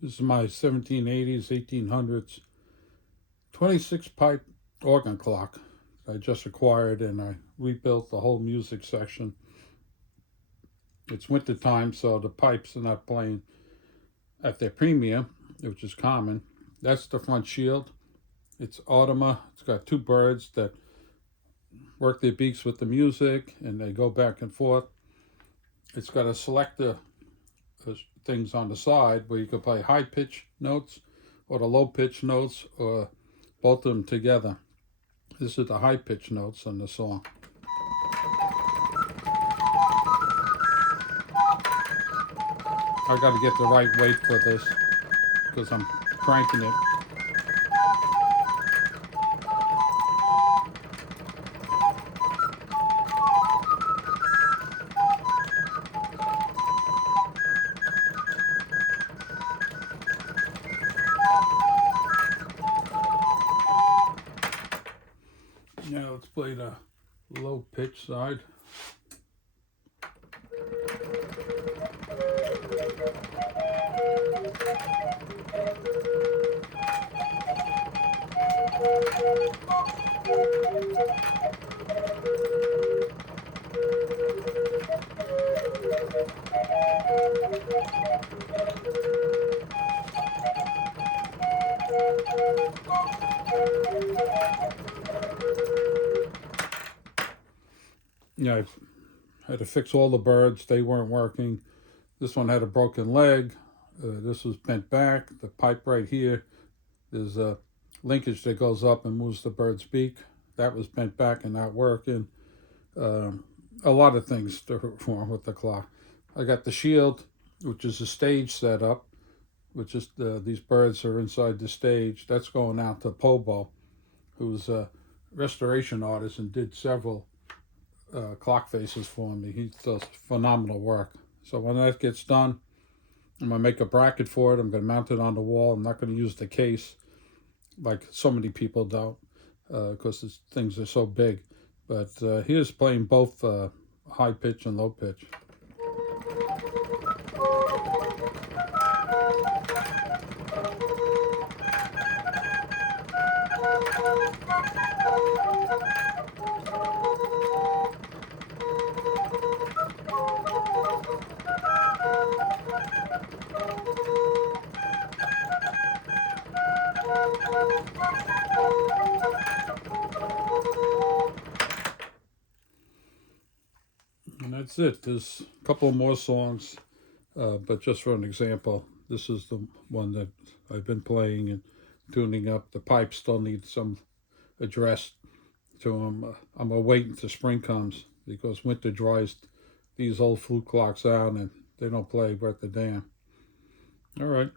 This is my 1780s, 1800s 26 pipe organ clock I just acquired, and I rebuilt the whole music section. It's winter time, so the pipes are not playing at their premium, which is common. That's the front shield. It's Automa. It's got two birds that work their beaks with the music, and they go back and forth. It's got a selector things on the side where you can play high pitch notes or the low pitch notes or both of them together. This is the high pitch notes on the song. I got to get the right weight for this because I'm cranking it. Now let's play the low pitch side. Yeah, I had to fix all the birds. They weren't working. This one had a broken leg. This was bent back. The pipe right here, there's a linkage that goes up and moves the bird's beak. That was bent back and not working. Um, a lot of things to wrong with the clock. I got the shield, which is a stage setup, which is these birds are inside the stage. That's going out to Pobo, who's a restoration artist and did several clock faces for me. He does phenomenal work. So when that gets done, I'm gonna make a bracket for it. I'm gonna mount it on the wall. I'm not gonna use the case like so many people don't, because things are so big. But here's playing both high pitch and low pitch. And that's it. There's a couple more songs, but just for an example, this is the one that I've been playing and tuning up. The pipes still need some addressed to them. I'm gonna wait until spring comes because winter dries these old flute clocks out and they don't play worth a damn. All right.